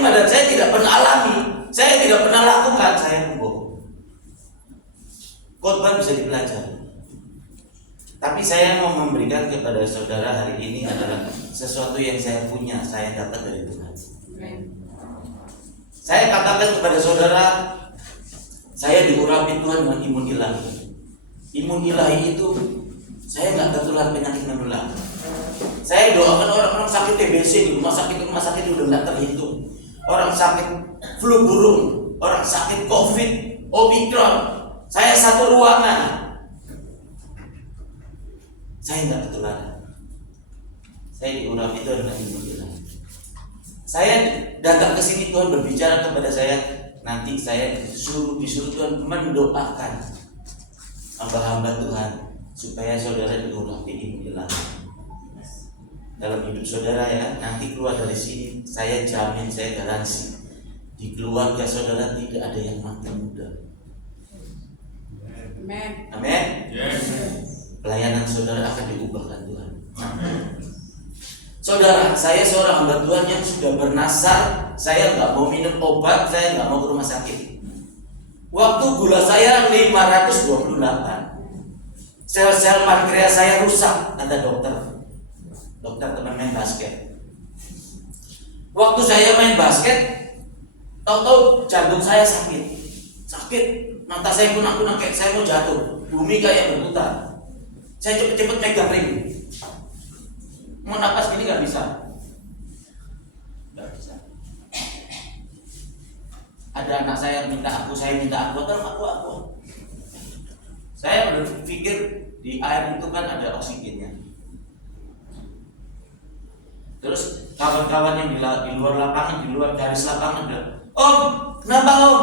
terima dan saya tidak pernah alami, saya tidak pernah lakukan, saya bohong. Khotbah bisa dipelajari. Tapi saya mau memberikan kepada saudara hari ini adalah sesuatu yang saya punya, saya dapat dari Tuhan. Saya katakan kepada saudara, saya diurapi Tuhan dengan imun ilahi. Imun ilahi itu saya nggak tertular penyakit menular. Saya doakan orang-orang sakit TBC di rumah sakit udah nggak terhitung. Orang sakit flu burung, orang sakit COVID, Omikron. Saya satu ruangan. Saya nggak ketularan. Saya diurapi Tuhan dengan imun ilahi. Saya datang ke sini, Tuhan berbicara kepada saya. Nanti saya disuruh Tuhan mendoakan hamba-hamba Tuhan supaya saudara diurapi imun ilahi dalam hidup saudara ya. Nanti keluar dari sini, saya jamin, saya garansi, di keluarga saudara tidak ada yang mati muda. Amin. Yes. Pelayanan saudara akan diubahkan Tuhan. Saudara, saya seorang hamba Tuhan yang sudah bernasar. Saya nggak mau minum obat, saya nggak mau ke rumah sakit. Waktu gula saya 528, sel-sel pankreas saya rusak, kata dokter teman main basket. Waktu saya main basket, tahu-tahu jantung saya sakit, mata saya kunak-kunak kayak saya mau jatuh, bumi kayak berputar. Saya cepet-cepet megang ring, mau napas gini nggak bisa. Ada anak saya minta aku, tolong aku. Saya berpikir di air itu kan ada oksigennya. Terus kawan-kawan yang di luar lapangan, di luar garis lapangan bilang, Om, kenapa Om?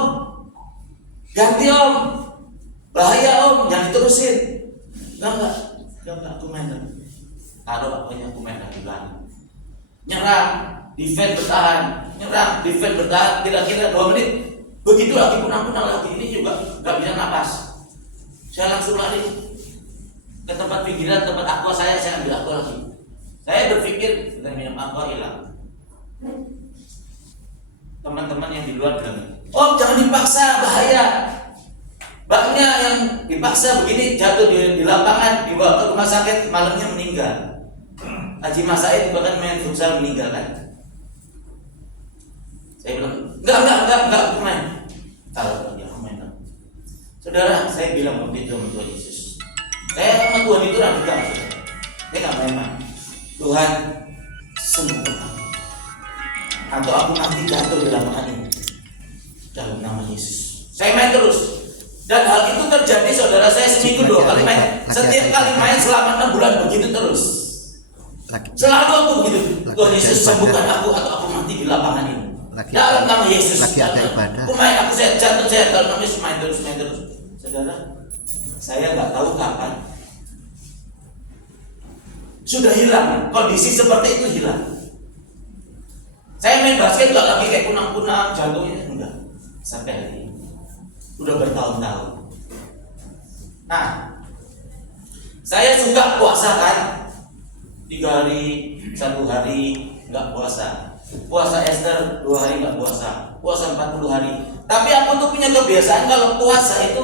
Ganti Om, bahaya Om, jangan diterusin. Enggak, aku main. Taruh akunya, aku main lagi. Nyerang, defend bertahan, kira-kira 2 menit. Begitu lagi punang-punang lagi, ini juga nggak bisa napas. Saya langsung lari ke tempat pinggiran, tempat aqua saya ambil aqua lagi. Saya berpikir kita minum aqua hilang. Teman-teman yang di luar bilang, Om jangan dipaksa, bahaya. Baknya yang dipaksa begini jatuh di lapangan, dibawa ke rumah sakit, malamnya meninggal. Haji Masaid bahkan main futsal meninggal kan. Saya bilang, enggak, aku main. Kalau dia main. Saudara, saya bilang waktu itu sama Tuhan Yesus. Saya sama Tuhan itu radikal. Saya nggak main. Tuhan, sembuhkan aku. Atau aku mati jatuh di lapangan ini. Dalam nama Yesus. Saya main terus. Dan hal itu terjadi, saudara, saya seminggu 2 kali main. Setiap kali main selama 6 bulan begitu terus. Selalu aku begitu. Tuhan Yesus sembuhkan aku atau aku mati di lapangan ini. Dalam nama Yesus. Lagi ada ibadah. Aku main, aku jatuh dalam nama Yesus, main terus. Saudara, saya nggak tahu kapan sudah hilang, kondisi seperti itu hilang. Saya main basket nggak lagi kayak kunang-kunang, jantungnya enggak. Sampai hari ini udah bertahun-tahun. Nah, saya suka puasa kan, 3 hari, 1 hari nggak puasa. Puasa Esther 2 hari nggak puasa. Puasa 40 hari. Tapi aku tuh punya kebiasaan kalau puasa itu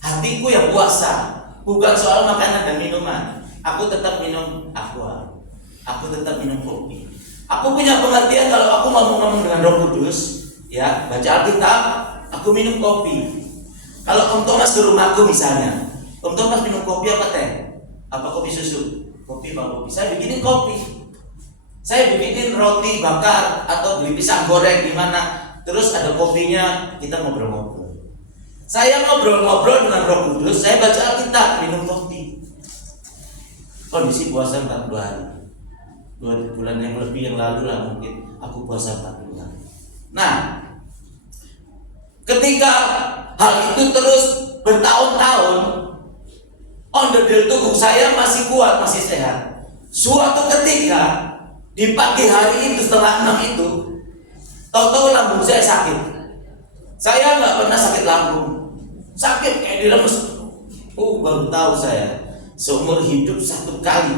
hatiku yang puasa, bukan soal makanan dan minuman. Aku tetap minum aqua, aku tetap minum kopi. Aku punya pengertian kalau aku mau ngomong dengan Roh Kudus, ya baca Alkitab, aku minum kopi. Kalau Om Thomas ke rumahku misalnya, Om Thomas minum kopi apa teh? Apa kopi susu? Kopi apa kopi? Saya bikinin kopi. Saya bikinin roti bakar atau beli pisang goreng di mana, terus ada kopinya, kita ngobrol-ngobrol. Saya ngobrol-ngobrol dengan Roh Kudus, saya baca Alkitab, minum kopi. Kondisi puasa 40 hari. 2 bulan yang lebih yang lalu lah mungkin aku puasa 40 hari. Nah, ketika hal itu terus bertahun-tahun, onderdil tubuh saya masih kuat, masih sehat. Suatu ketika di pagi hari itu setelah 6 itu, tahu-tahu lambung saya sakit. Saya nggak pernah sakit lambung, sakit kayak dilemes. Baru tahu saya seumur hidup 1 kali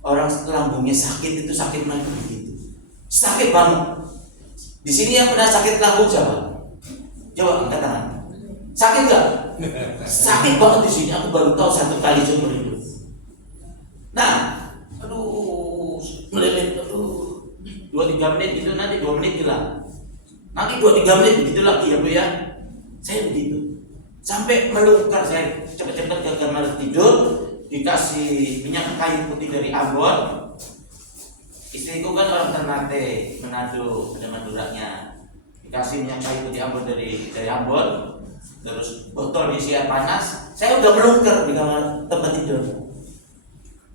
orang lambungnya sakit itu sakit lagi begitu, sakit banget. Di sini yang pernah sakit lambung siapa? Coba angkat tangan. Sakit nggak? Sakit banget di sini. Aku baru tahu 1 kali seumur hidup. Nah, aduh, meleleh, aduh, 2-3 menit gitu, nanti 2 menit hilang. Nanti 2-3 menit begitu lagi ya Bu ya. Saya begitu. Sampai melukar saya cepat-cepat ke kamar tidur, dikasih minyak kayu putih dari Ambon. Istriku kan orang Ternate, Manado, ada Maduranya. Dikasih minyak kayu putih Ambon dari Ambon, terus botol diisi air panas. Saya udah melungker di kamar tempat tidur,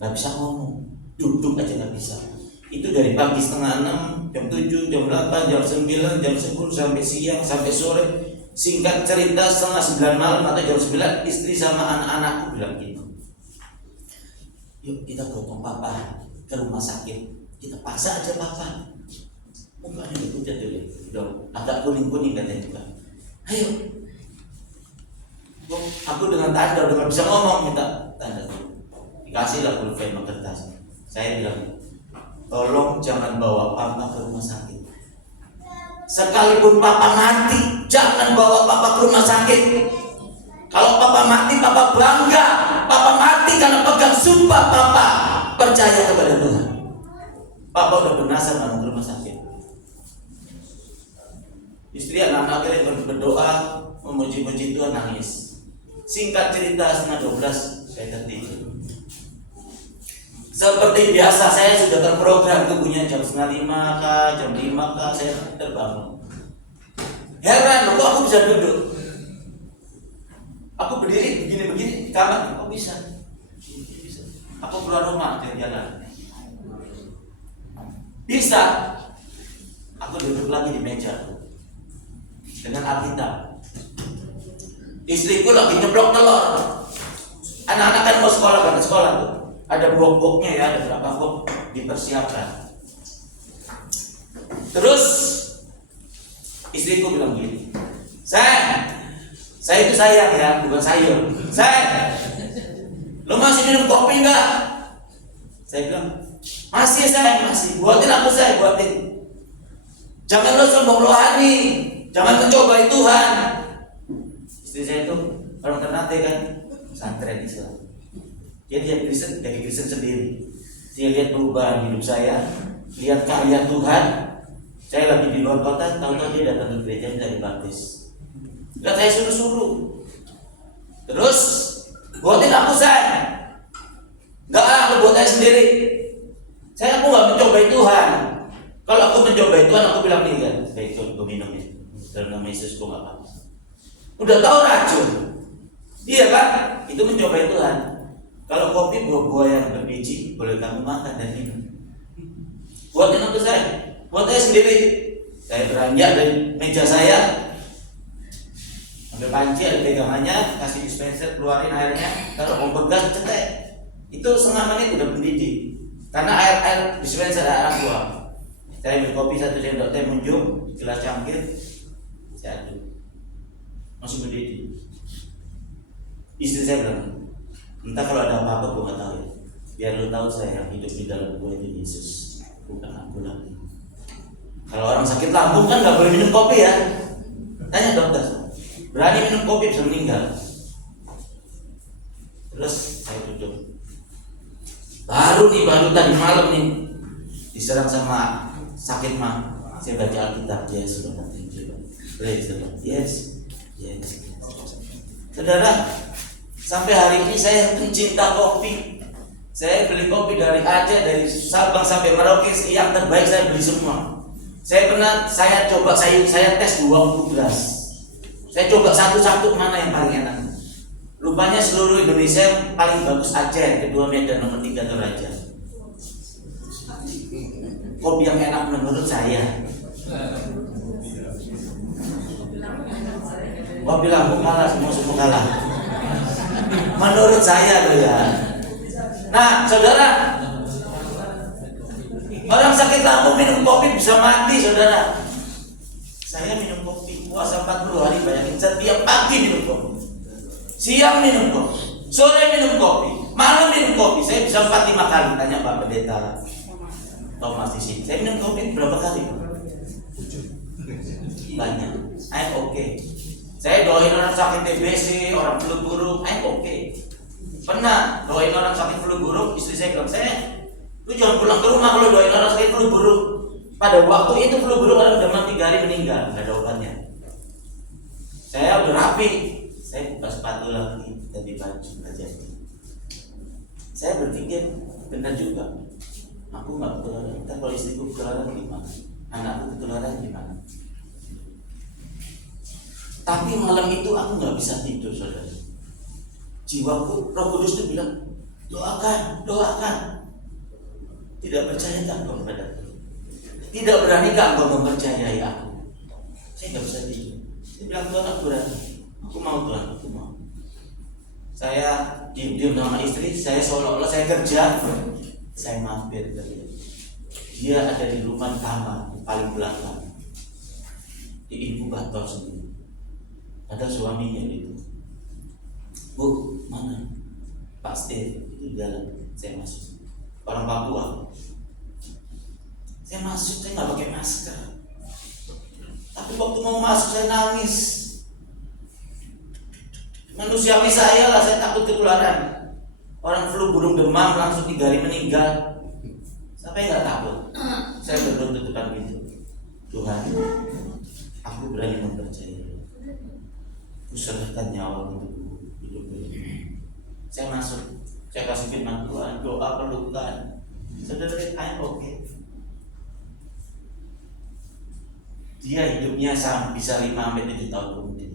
nggak bisa ngomong, duduk aja nggak bisa. Itu dari pagi setengah 6, jam 7, jam 8, jam 9, jam 10 sampai siang, sampai sore. Singkat cerita setengah 9 malam atau jam 9, istri sama anak-anakku bilang gitu, yuk kita gotong papa ke rumah sakit. Kita paksa aja papa. Mukanya dipucat dulu, agak kuning-kuning katanya juga. Ayo. Aku dengan tanda udah gak bisa ngomong, minta tanda. Dikasihlah pulpen sama kertas. Saya bilang, tolong jangan bawa papa ke rumah sakit. Sekalipun papa mati, jangan bawa papa ke rumah sakit. Kalau papa mati, papa bangga. Papa mati karena pegang sumpah papa percaya kepada Tuhan. Papa udah bernasar mau ke rumah sakit. Istri anak-anak akhirnya berdoa, memuji-muji Tuhan, nangis. Singkat cerita setengah 12 saya tertidur. Seperti biasa saya sudah terprogram tubuhnya jam 4:30 kah, jam 5 kah saya terbangun. Heran, kok aku bisa duduk? Aku berdiri begini-begini di kamar, kok bisa? Aku keluar rumah jalan-jalan. Bisa. Aku duduk lagi di meja dengan Alkitab. Istriku lagi nyeblok telur. Anak-anak kan mau sekolah, kan sekolah tuh. Ada bok-boknya ya, ada berapa bok dipersiapkan. Terus istriku bilang gini, saya itu sayang ya, bukan sayur. Lo masih minum kopi enggak? Saya bilang, masih sayang, masih. Buatin aku, saya buatin. Jangan lo sombong rohani, jangan mencobai Tuhan. Istri saya itu orang Ternate kan, santri Islam. Jadi jadi Kristen sendiri. Dia lihat perubahan hidup saya, lihat karya Tuhan. Saya lagi di luar kota, tahu-tahu dia datang ke gereja minta dibaptis. Enggak saya suruh-suruh. Terus buatin aku, saya. Enggak, aku buat saya sendiri. Aku nggak mencobai Tuhan. Kalau aku mencobai Tuhan, aku bilang nih kan, baik itu minum ya. Dalam nama Yesus aku nggak apa-apa. Udah tahu racun, iya kan? Itu mencobai Tuhan. Kalau kopi buah-buah yang berbiji, boleh kamu makan dan minum. Buatin aku, saya. Buat saya sendiri. Saya beranjak dari meja saya, ambil panci, ada pegangannya, kasih dispenser, keluarin airnya, taruh kompor gas, cetek. Itu setengah menit udah mendidih. Karena air dispenser air buah. Saya ambil kopi 1 sendok teh munjung, gelas cangkir, saya aduk. Masih mendidih. Istri saya bilang, entah kalau ada apa-apa gue nggak tahu ya. Biar lu tahu saya hidup di dalam gue itu Yesus, bukan aku lagi. Kalau orang sakit lambung kan nggak boleh minum kopi ya. Tanya dokter, berani minum kopi bisa meninggal. Terus saya duduk. Baru tadi malam nih diserang sama sakit mah. Saya baca Alkitab, yes, Lord, thank you, praise the Lord, yes. Saudara, sampai hari ini saya pencinta kopi. Saya beli kopi dari Aceh, dari Sabang sampai Merauke, yang terbaik saya beli semua. Saya coba, saya tes 20 gelas. Saya coba satu-satu mana yang paling enak. Rupanya seluruh Indonesia yang paling bagus Aceh, kedua Medan, nomor 3 Toraja. Kopi yang enak menurut saya. Kopi Lampung kalah, semua kalah. Menurut saya loh ya. Nah, saudara, orang sakit lambung minum kopi bisa mati, saudara. Saya minum kopi puasa 40 hari, bayangin, setiap pagi minum kopi. Siang minum kopi, sore minum kopi, malam minum kopi. Saya bisa 4-5 kali. Tanya Pak Pendeta Thomas di sini. Saya minum kopi berapa kali? 7. Banyak. I'm okay. Saya doain orang sakit TBC, orang flu burung, I'm okay. Pernah doain orang sakit flu burung, istri saya bilang, lu jangan pulang ke rumah kalau doain orang sakit flu burung. Pada waktu itu flu burung orang udah mati 3 hari meninggal, nggak ada obatnya. Saya udah rapi, saya buka sepatu lagi, ganti baju, nggak jadi. Saya berpikir benar juga, aku nggak ketularan. Kan kalau istriku ketularan gimana? Anakku ketularan gimana? Tapi malam itu aku nggak bisa tidur, saudara. Jiwaku, Roh Kudus itu bilang, doakan. Tidak percaya tak kau padaku? Tidak berani tak kau mempercayai aku? Saya nggak bisa tidur. Saya bilang, Tuhan, aku berani. Aku mau. Saya diam sama istri, saya seolah-olah saya kerja, saya mampir ke dia. Dia ada di rumah kamar paling belakang, di inkubator sendiri. Ada suaminya itu. Bu, mana? Pak Steve itu di dalam. Saya masuk. Orang Papua. Saya masuk, saya nggak pakai masker. Tapi waktu mau masuk saya nangis. Manusiawi saya lah, saya takut ketularan. Orang flu burung demam langsung 3 hari meninggal. Siapa yang nggak takut? Saya berdoa tutupan pintu. Tuhan, aku berani mempercayai. Serahkan nyawa untuk hidup ini. Saya masuk, saya kasih firman Tuhan, doa perlukan. Saudara, I'm okay. Dia hidupnya bisa 5-7 tahun kemudian.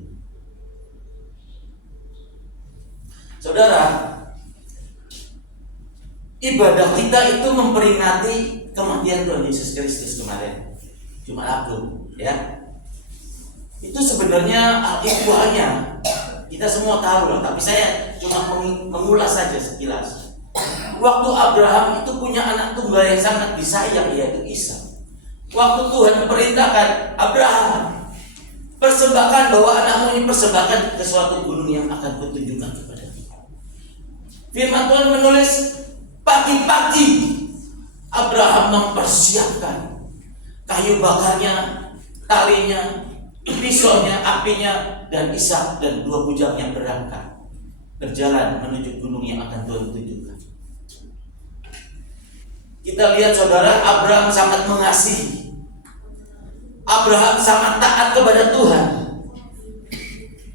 Saudara, ibadah kita itu memperingati kematian Tuhan Yesus Kristus kemarin, Jumat Agung, ya. Itu sebenarnya al-ikhwanya kita semua tahu lah, tapi saya cuma mengulas saja sekilas. Waktu Abraham itu punya anak tunggal yang sangat disayang, yaitu Ishak. Waktu Tuhan memerintahkan Abraham, persembahkan bahwa anakmu ini persembahkan ke suatu gunung yang akan kutunjukkan kepadamu. Firman Tuhan menulis, pagi-pagi Abraham mempersiapkan kayu bakarnya, talinya, pisaunya, apinya, dan Ishak dan 2 bujangnya berangkat berjalan menuju gunung yang akan Tuhan tunjukkan. Kita lihat saudara, Abraham sangat mengasihi. Abraham sangat taat kepada Tuhan.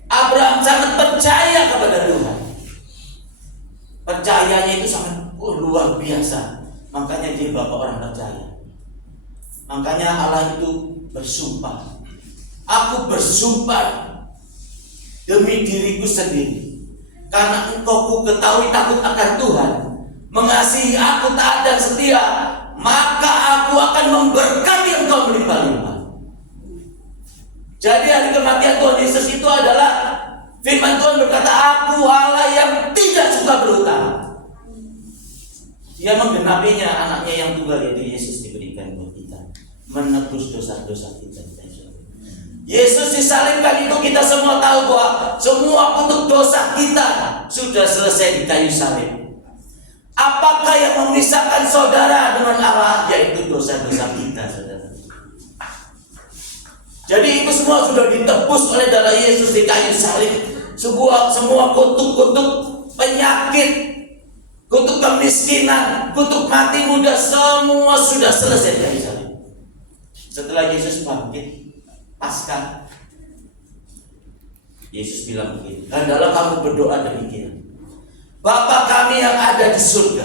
Abraham sangat percaya kepada Tuhan. Percayanya itu sangat luar biasa. Makanya dia bapak orang percaya. Makanya Allah itu bersumpah, aku bersumpah demi diriku sendiri, karena engkau ku ketahui takut akan Tuhan, mengasihi aku taat dan setia, maka aku akan memberkati engkau melimpah-limpah. Jadi hari kematian Tuhan Yesus itu adalah firman Tuhan berkata, aku Allah yang tidak suka berhutang. Dia menggenapinya, anaknya yang tunggal yaitu Yesus diberikan buat kita, menebus dosa-dosa kita. Yesus disalibkan itu kita semua tahu bahwa semua untuk dosa kita sudah selesai di kayu salib. Apakah yang memisahkan saudara dengan Allah? Yaitu dosa-dosa kita, saudara. Jadi itu semua sudah ditebus oleh darah Yesus di kayu salib. Semua kutuk-kutuk penyakit, kutuk kemiskinan, kutuk mati muda, semua sudah selesai di kayu salib. Setelah Yesus bangkit Paskah, Yesus bilang begini, hendaklah kamu berdoa demikian, Bapa kami yang ada di surga,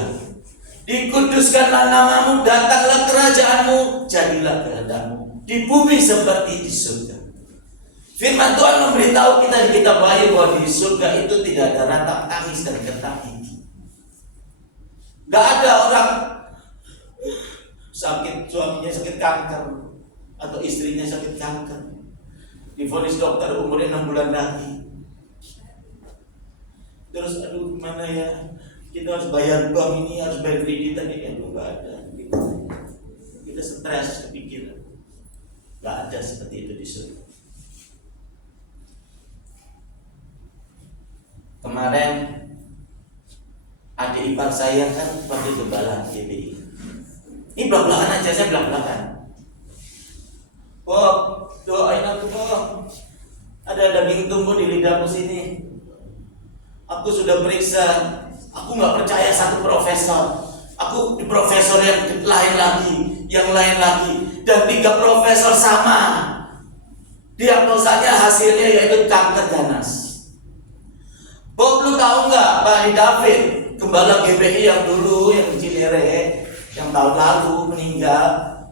dikuduskanlah namamu, datanglah kerajaanmu, jadilah kehendakmu di bumi seperti di surga. Firman Tuhan memberitahu kita di kitab Wahyu bahwa di surga itu tidak ada ratap tangis dan getah gigi. Gak ada orang sakit, suaminya sakit kanker atau istrinya sakit kanker, divonis dokter umurnya 6 bulan lagi. Terus aduh gimana ya, kita harus bayar bank ini, harus bayar kreditan ini, aduh gak ada. Kita stres, kepikiran. Gak ada seperti itu di surga. Kemarin adik ipar saya kan waktu gembala GBI. Ini belak-belakan aja, saya belak-belakan. Bob, ada daging tumbuh di lidahku sini. Aku sudah periksa, aku nggak percaya satu profesor. Aku di profesor yang lain lagi, dan 3 profesor sama. Diagnosanya hasilnya yaitu kanker ganas. Bob, lu tahu nggak Pak David, gembala GBI yang dulu yang Cinere, yang tahun lalu meninggal?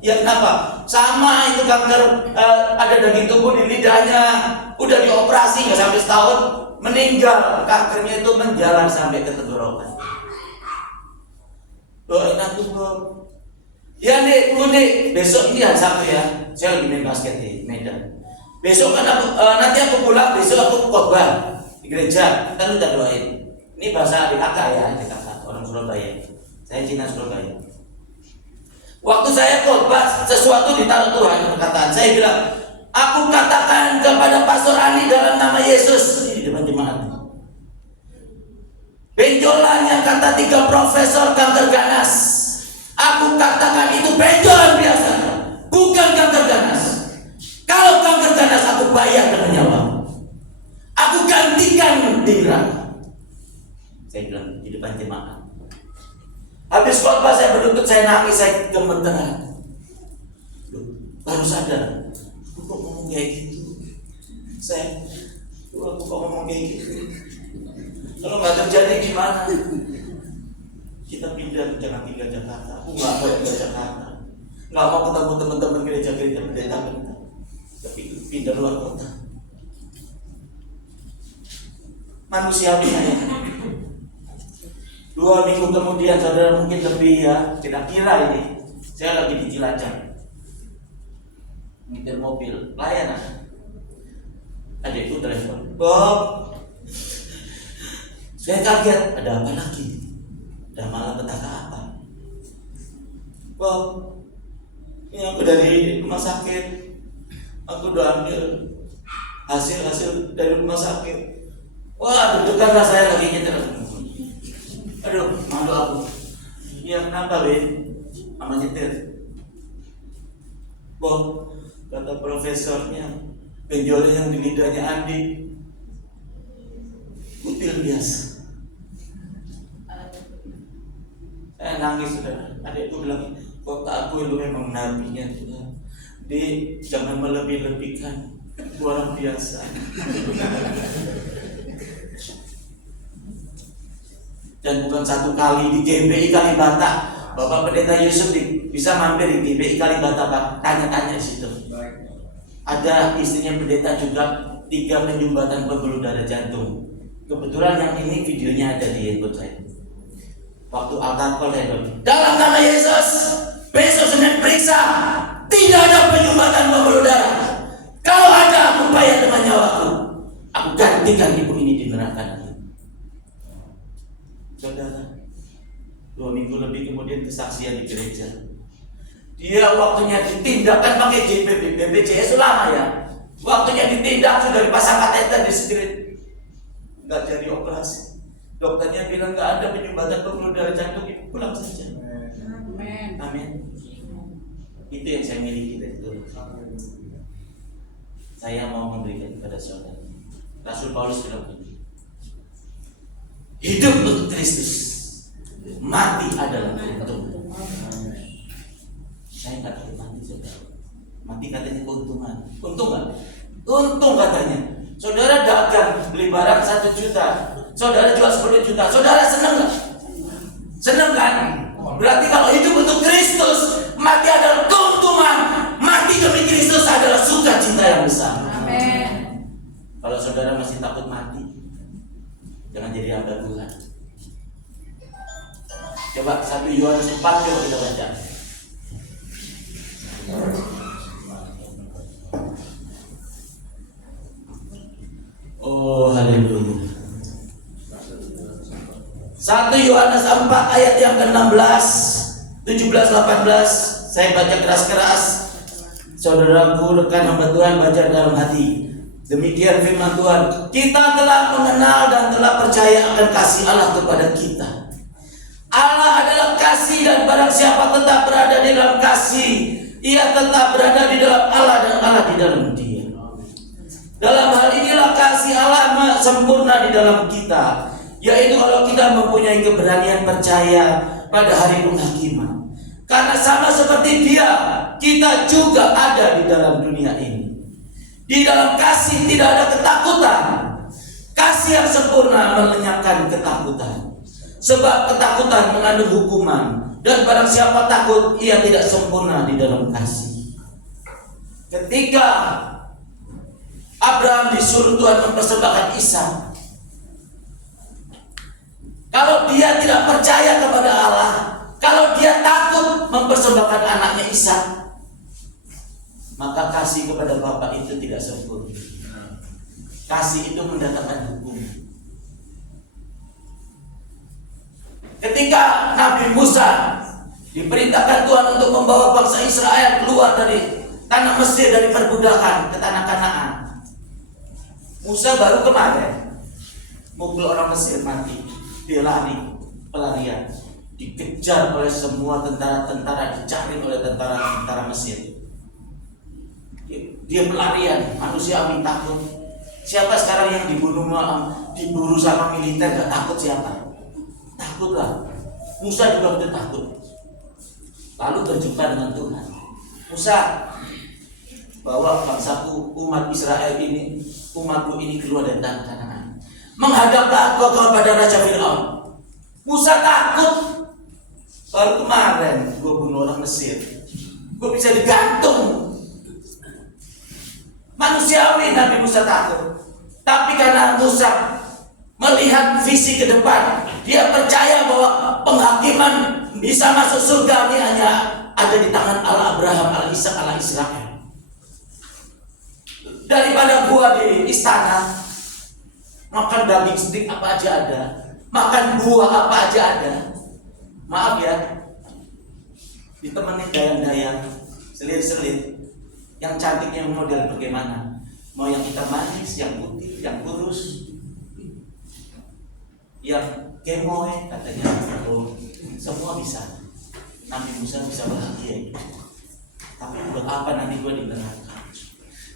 Ya kenapa? Sama itu kanker, ada daging tumbuh di lidahnya, udah dioperasi nggak sampai setahun, meninggal. Kankernya itu menjalar sampai ke tenggorokan. Doain aku, Bob. Ya nih, lu nih, besok ini hari Sabtu ya, saya lagi main basket di Medan. Besok kan aku, nanti aku pulang, besok aku khotbah di gereja, kita udah doain. Ini bahasa adik kakak ya, adik kakak, orang Surabaya. Saya Cina Surabaya. Waktu saya khotbah, sesuatu ditaruh Tuhan, perkataan saya bilang, aku katakan kepada Pastor Ali dalam nama Yesus, ini di depan jemaat. Benjolan yang kata 3 profesor kanker ganas, aku katakan itu benjolan biasa, bukan kanker ganas. Kalau kanker ganas aku bayar dengan nyawa, aku gantikan dirah. Saya bilang di depan jemaat. Habis khotbah saya berlutut, saya nangis, saya gemeteran. Baru sadar, aku kok ngomong kayak gitu. Aku kok ngomong kayak gitu. Kalau nggak terjadi gimana? Kita pindah, jangan tinggal Jakarta. Aku nggak mau tinggal Jakarta. Nggak mau ketemu teman-teman gereja-gereja pendeta kita. Tapi pindah luar kota. Manusiawi saya. 2 minggu kemudian, saudara mungkin lebih ya, kira-kira ini, saya lagi di Cilacap, nyetir mobil, layanan. Adikku telepon, Bob, saya kaget, ada apa lagi? Ada malapetaka apa? Bob, ini aku dari rumah sakit, aku udah ambil hasil dari rumah sakit. Wah, deg-degan saya lagi nyetir. Aduh, malu aku. Iya, kenapa, Win? Sama nyetir. Bob, kata profesornya, benjolnya yang di lidahnya Andi kutil biasa. Saya nangis, sudah. Adikku bilang, kok tak aku lu memang nabinya Tuhan. Jangan melebih-lebihkan orang biasa. Dan bukan 1 kali di GBI Kalibata, Bapak Pendeta Yusuf bisa mampir di GBI Kalibata, Pak. Tanya-tanya di situ. Ada istrinya pendeta juga, 3 penyumbatan pembuluh darah jantung. Kebetulan yang ini videonya ada di handphone saya. Waktu altar call saya bilang, dalam nama Yesus, besok Senin periksa, tidak ada penyumbatan pembuluh darah. Kalau ada, aku bayar dengan nyawaku. Aku gantikan ibu ini di neraka. Saudara, 2 minggu lebih kemudian kesaksian di gereja. Dia waktunya ditindakkan pakai BPJS lama ya. Waktunya ditindak sudah dipasang kateter di spirit, nggak jadi operasi. Dokternya bilang nggak ada penyumbatan pembuluh darah jantung, ibu pulang saja. Amin. Amin. Itu yang saya miliki dari Tuhan. Saya mau memberikan kepada saudara. Rasul Paulus bilang begini, hidup untuk Kristus, mati adalah keuntungan. Saya nggak takut mati, saudara. Mati katanya keuntungan. Untung nggak? Untung katanya. Saudara dagang beli barang 1 juta, saudara jual 10 juta, saudara senang nggak? Senang kan? Berarti kalau hidup untuk Kristus, mati adalah keuntungan. Mati demi Kristus adalah sukacita yang besar. Amin. Kalau saudara masih takut mati, jangan jadi hamba Tuhan. Coba 1 Yohanes 4, coba kita baca. Oh, haleluya. 1 Yohanes 4 ayat yang ke-16, 17, 18. Saya baca keras-keras. Saudaraku, rekan hamba Tuhan, baca dalam hati. Demikian firman Tuhan. Kita telah mengenal dan telah percaya akan kasih Allah kepada kita. Allah adalah kasih, dan barang siapa tetap berada di dalam kasih, ia tetap berada di dalam Allah dan Allah di dalam dia. Dalam hal inilah kasih Allah sempurna di dalam kita, yaitu kalau kita mempunyai keberanian percaya pada hari penghakiman. Karena sama seperti Dia, kita juga ada di dalam dunia ini. Di dalam kasih tidak ada ketakutan. Kasih yang sempurna melenyapkan ketakutan. Sebab ketakutan mengandung hukuman, dan barang siapa takut, ia tidak sempurna di dalam kasih. Ketika Abraham disuruh Tuhan mempersembahkan Ishak, kalau dia tidak percaya kepada Allah, kalau dia takut mempersembahkan anaknya Ishak, maka kasih kepada Bapa itu tidak sempurna. Kasih itu mendatangkan hukum. Ketika Nabi Musa diperintahkan Tuhan untuk membawa bangsa Israel keluar dari tanah Mesir, dari perbudakan ke tanah Kanaan, Musa baru kemarin mukul orang Mesir mati. Dia lari, pelarian, dikejar oleh semua tentara-tentara, dicari oleh tentara-tentara Mesir. Dia pelarian, manusia takut. Siapa sekarang yang diburu sama militer gak takut siapa? Takutlah. Musa juga betul takut. Lalu berjumpa dengan Tuhan. Musa, bawa bangsaku, umat Israel ini, umatku ini keluar dari tanah Kanaan. Menghadaplah aku kepada Raja Fir'aun. Musa takut. Baru kemarin gue bunuh orang Mesir, gue bisa digantung. Manusiawi Nabi Musa takut. Tapi karena Musa melihat visi ke depan, dia percaya bahwa penghakiman bisa masuk surga ini hanya ada di tangan Allah Abraham, Allah Ishak, Allah Israel. Daripada gua di istana makan daging steak apa aja ada, makan buah apa aja ada, maaf ya, ditemenin dayang-dayang, selir-selir, yang cantiknya model bagaimana, mau yang hitam manis, yang putih, yang kurus, yang gemoy katanya, oh, semua bisa. Nabi Musa bisa bahagia. Tapi buat apa nanti gue di neraka?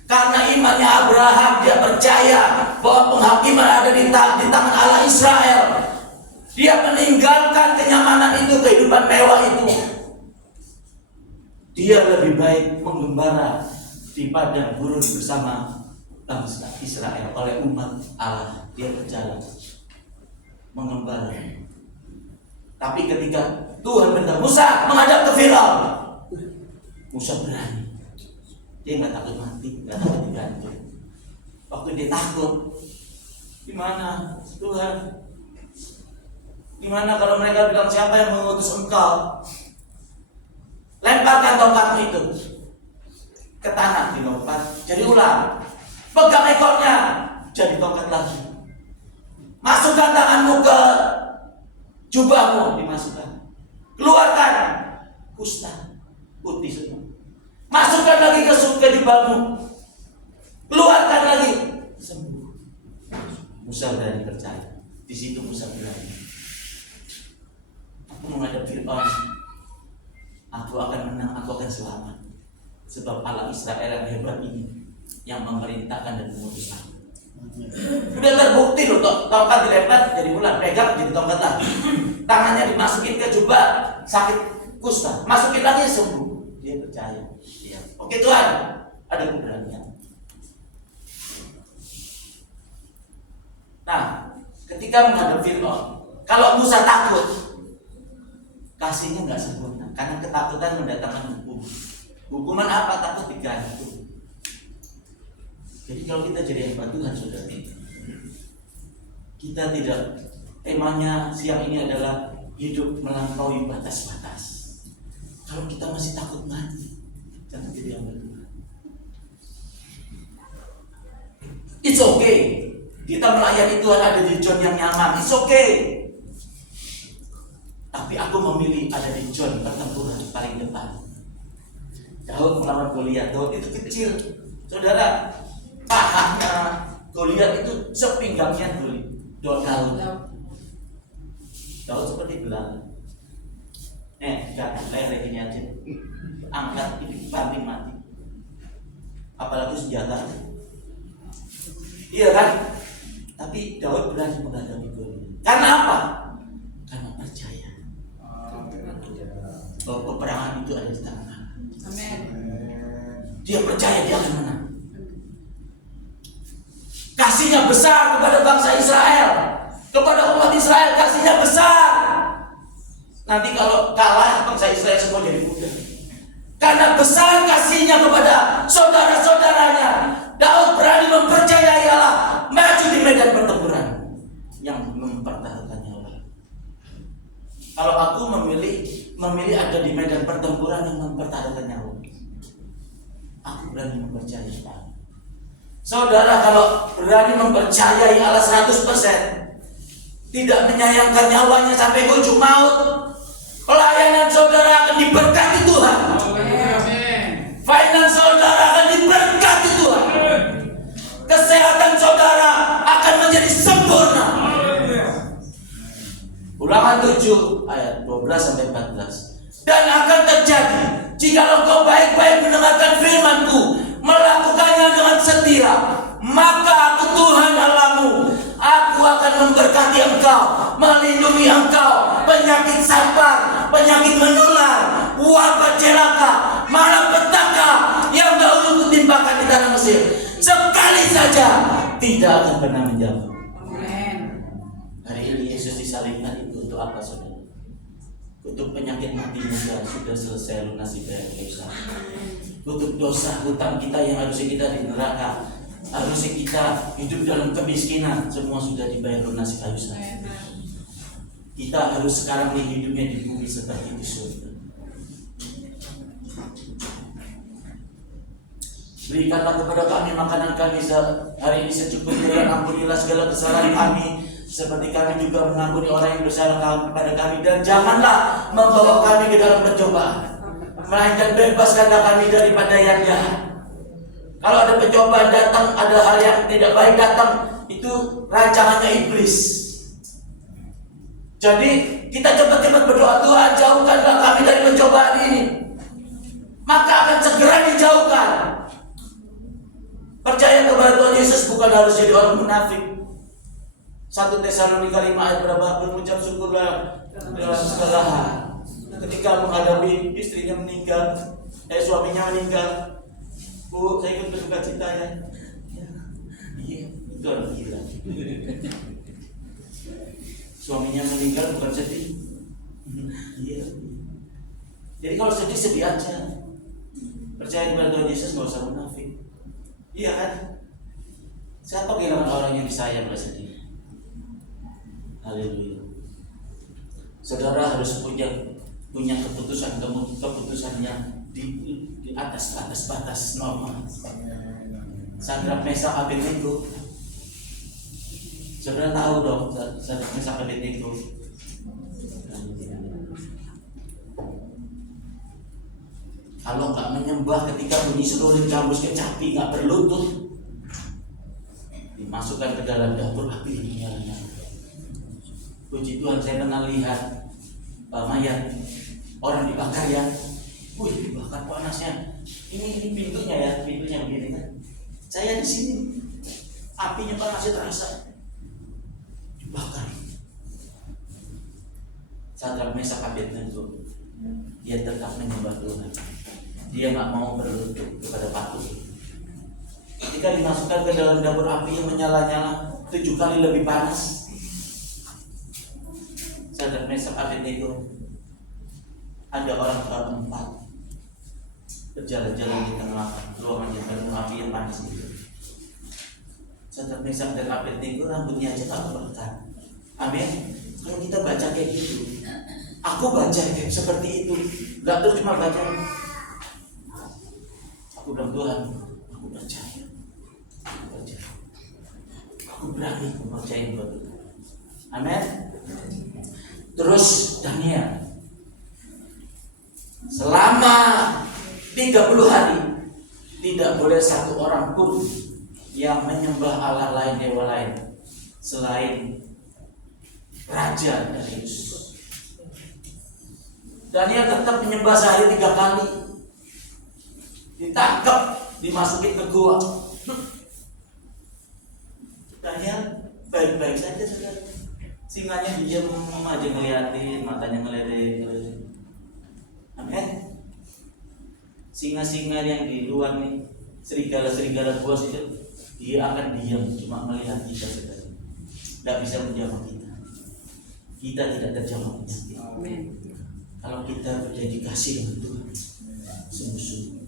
Karena imannya Abraham, dia percaya bahwa penghakiman ada di tangan Allah Israel. Dia meninggalkan kenyamanan itu, kehidupan mewah itu. Dia lebih baik menggembala di padang gurun bersama bangsa Israel oleh umat Allah. Dia berjalan mengembala. Tapi ketika Tuhan berkata, Musa menghadap ke Firaun, Musa berani. Dia nggak takut mati, nggak takut digantung. Waktu dia takut, gimana Tuhan? Gimana kalau mereka bilang siapa yang mengutus engkau? Lemparkan tongkatmu itu ke tanah, dilompat jadi ular. Pegang ekornya jadi tongkat lagi. Masukkan tanganmu ke jubahmu, dimasukkan. Keluarkan kusta putih semua. Masukkan lagi ke jubahmu. Keluarkan lagi, sembuh. Musa berani percaya. Di situ Musa berani. Aku menghadap Fir'aun. Aku akan menang, aku akan selamat. Sebab Allah Israel yang hebat ini yang memerintahkan dan mengutus aku. Udah terbukti loh, tongkat dilempar jadi ular, pegang jadi tongkat lagi. Tangannya dimasukin ke jubah, sakit kusta, masukin lagi sembuh. Dia percaya. Ya. Oke Tuhan, ada keberanian. Nah, ketika menghadap Fir'aun, kalau Musa takut, kasihnya nggak sempurna, karena ketakutan mendatangkan hukum. Hukuman apa? Takut digantung. Jadi kalau kita jadi hamba Tuhan, saudara, kita tidak, temanya siang ini adalah hidup melampaui batas-batas. Kalau kita masih takut mati, jangan jadi hamba Tuhan. It's okay. Kita melayani Tuhan ada di zona yang nyaman. It's okay. Tapi aku memilih ada di zona pertempuran paling depan. Daud melawan Goliat. Daud itu kecil, saudara. Pahanya Goliat itu sepinggangnya Daud. Daud seperti belang. Jangan kayak ini aja. Angkat ini banting mati. Apalagi senjata. Iya kan? Tapi Daud berani menghadapi Goliat. Karena apa? Karena percaya bahwa peperangan itu ada di tangan Allah. Amin. Dia percaya dia akan menang. Kasihnya besar kepada bangsa Israel, kepada umat Israel kasihnya besar. Nanti kalau kalah bangsa Israel semua jadi mudah. Karena besar kasihnya kepada saudara-saudaranya, Daud berani mempercayai Allah, maju di medan pertempuran yang mempertaruhkan nyawa. Kalau aku memilih ada di medan pertempuran yang mempertaruhkan nyawa, aku berani mempercayai Allah. Saudara kalau berani mempercayai Allah 100%, tidak menyayangkan nyawanya sampai ujung maut, pelayanan saudara akan diberkati Tuhan. Finance saudara akan diberkati Tuhan. Kesehatan saudara akan menjadi sempurna. Ulangan 7 ayat 12-14. Dan akan terjadi jika engkau baik-baik mendengarkan firman-Ku, melakukannya dengan setia, maka aku Tuhan Allahmu, aku akan memberkati engkau, melindungi engkau, penyakit sampar, penyakit menular, wabah celaka, malapetaka yang dahulu kutimpakan di tanah Mesir, sekali saja tidak akan pernah menjawab. Hari ini Yesus disalibkan itu untuk apa, saudara? Untuk penyakit mati muda sudah selesai lunasi bayar dosa. Untuk dosa hutang kita yang harusnya kita di neraka, harusnya kita hidup dalam kemiskinan, semua sudah dibayar lunasi kayu salib. Kita harus sekarang hidupnya di bumi seperti di surga. Berikanlah kepada kami makanan kami hari ini secukupnya, dan ampunilah segala kesalahan kami, seperti kami juga mengampuni orang yang bersalah kepada kami, dan janganlah membawa kami ke dalam pencobaan, melainkan bebaskanlah kami daripada yang jahat. Kalau ada pencobaan datang, ada hal yang tidak baik datang, itu rancangannya iblis. Jadi kita cepat-cepat berdoa, Tuhan jauhkanlah kami dari pencobaan ini, maka akan segera dijauhkan. Percaya kepada Tuhan Yesus bukan harus jadi orang munafik. 1 Tesalonika 5 ayat berapa? Berucap syukurlah dalam segala hal. Ketika menghadapi istrinya meninggal, suaminya meninggal, Bu, saya ikut berduka cita ya. Iya, itu orang gila. Suaminya meninggal bukan sedih. Iya. Jadi kalau sedih aja. Percaya kepada Tuhan Yesus, nggak usah munafik. Iya kan? Siapa kehilangan orang yang disayang nggak sedih? Haleluya. Saudara harus punya keputusan yang di atas batas normal. Sadrak Mesak Abednego. Saudara tahu dong Sadrak Mesak Abednego. Kalau nggak menyembah ketika bunyi seruling gambus kecapi, nggak berlutut, dimasukkan ke dalam dapur api menyala-nyala. Puji Tuhan, saya pernah lihat mayat orang dibakar ya. Wih, dibakar panasnya. Ini pintunya begini kan. Saya di sini, apinya panasnya terasa. Dibakar. Sadrak Mesak Abednego, dia tetap menyembah Tuhan. Dia nggak mau berlutut kepada patung. Ketika dimasukkan ke dalam dapur api yang menyala-nyala 7 kali lebih panas, Sadrak Mesak Abednego, ada orang keempat berjalan-jalan di tengah ruangan yang penuh api yang panas itu. Sadrak Mesak dan Abednego rambutnya aja tak kebakar. Amin. Kalau kita baca kayak gitu, aku baca kayak seperti itu, nggak terus cuma baca. Aku bilang, Tuhan, aku percaya. Aku berani mempercayai Tuhan. Amin. Terus Daniel, selama 30 hari tidak boleh satu orang pun yang menyembah Allah lain, dewa lain selain Raja Darius. Daniel tetap menyembah sehari 3 kali. Ditangkap, dimasukin ke gua. diam aja ngeliatin, matanya ngeledek. Amin. Singa-singa yang di luar nih, serigala-serigala buas itu, dia akan diam cuma melihat kita saja. Tidak bisa menjamah kita. Kita tidak terjamah penyakit. Kalau kita berjanji kasih dengan Tuhan, sungguh-sungguh.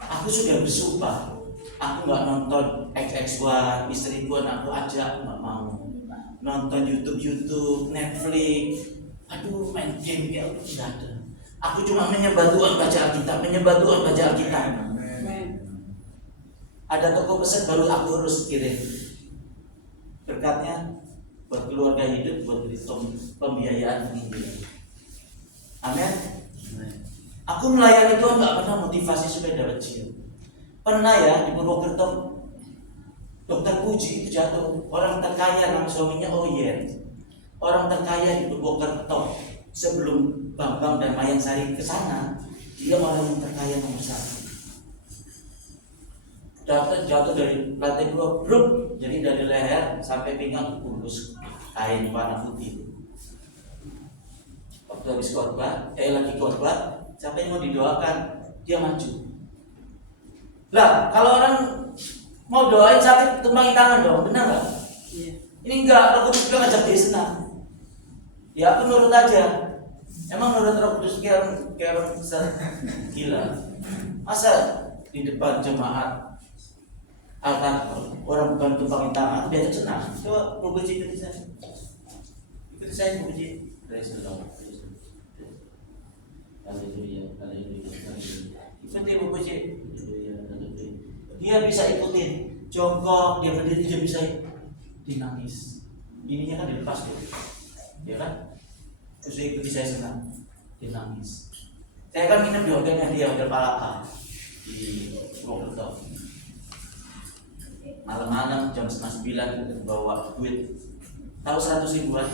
Aku sudah bersumpah, aku nggak nonton XX1, istriku aku ajak nggak mau. Nonton YouTube, Netflix, aduh main game ya tidak ada. Aku cuma menyembah Tuhan, baca Alkitab, Ada toko pesan baru aku harus kirim. Berkatnya buat keluarga hidup, buat pembiayaan penginjilan. Amin. Aku melayani Tuhan nggak pernah motivasi supaya dapat jiwa. Pernah ya di Purwokerto, Dokter Puji itu jatuh. Orang terkaya nama suaminya Oyen. Orang terkaya di Purwokerto sebelum Bambang dan Mayang Sari ke sana, dia orang yang terkaya nomor 1. Jatuh dari lantai 2, bruk. Jadi dari leher sampai pinggang bungkus kain warna putih. Waktu habis khotbah, lagi khotbah, siapa yang mau didoakan, dia maju. Lah, kalau orang mau doain sakit, tumpangi tangan dong, benar nggak? Iya. Ini enggak, Roh Kudus juga ngajak dia senang. Ya aku nurut aja. Emang nurut Roh Kudus kayak orang besar gila. Masa di depan jemaat akan orang bukan tumpangi tangan, dia tuh senang. Coba puji ikuti saya. Ikuti saya puji. Praise the Lord. Haleluya, haleluya, haleluya. Ikuti puji. Dia bisa ikutin, jongkok, dia berdiri, dia bisa dinangis. Ininya kan dilepas tuh, ya kan? Terus ikuti saya senang, dinangis. Saya kan minum di hotelnya dia, Hotel Palapa di Purwokerto. Malam-malam jam 9:30 bawa duit, tahu 100 ribuan,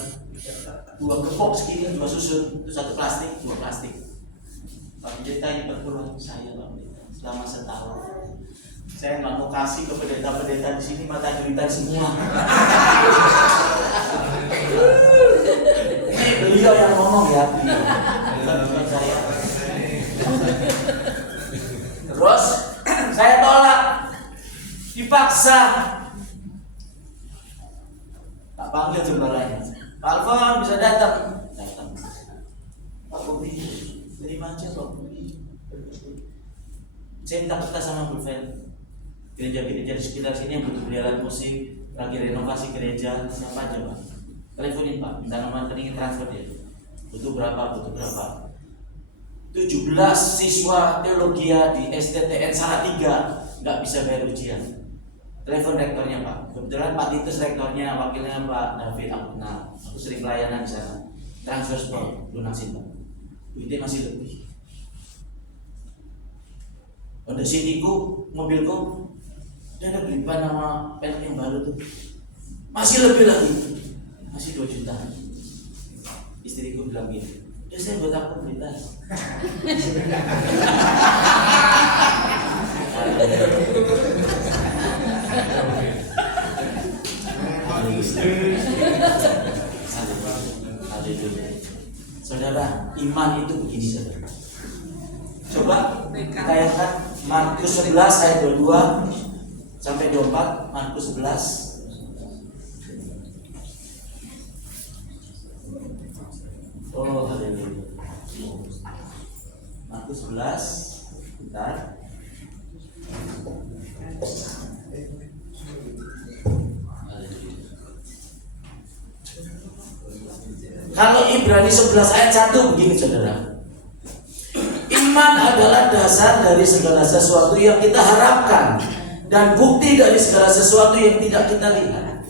2 gepok segini, 2 susun, itu 1 plastik, 2 plastik. Pak Pendeta ini perpuluhan saya, Pak Pendeta, selama setahun. Saya nggak mau kasih ke pendeta-pendeta di sini, mata duitan semua. Ini beliau yang ngomong ya, bukan saya. Terus saya tolak, dipaksa. Tak panggil jembalanya. Pak Alfon bisa datang. Pak Bobi, dari mana Pak Bobi? Saya minta kertas sama Bu Fen. Gereja-gereja di sekitar sini yang butuh peliharaan musik, lagi renovasi gereja, siapa aja Pak? Teleponin Pak, minta nomor rekening transfer dia. Butuh berapa? 17 siswa teologi di STTN Salatiga nggak bisa bayar ujian. Telepon rektornya Pak. Kebetulan Pak Titus rektornya, wakilnya Pak David aku kenal. Aku sering pelayanan di sana. Transfer spot, lunasin Pak. Duitnya masih lebih. Honda Cityku, mobilku, dia ada beli ban nama pelek yang baru tuh, masih lebih lagi, masih 2 juta. Istriku bilang gini, ya saya buat aku beli tas. Saudara, iman itu begini saudara. Coba kita lihat Markus 11 ayat 22 sampai 24, Markus 11. Oh, haleluya. Markus 11. Bentar. Kalau Ibrani 11 ayat 1 begini saudara. Iman adalah dasar dari segala sesuatu yang kita harapkan dan bukti dari segala sesuatu yang tidak kita lihat.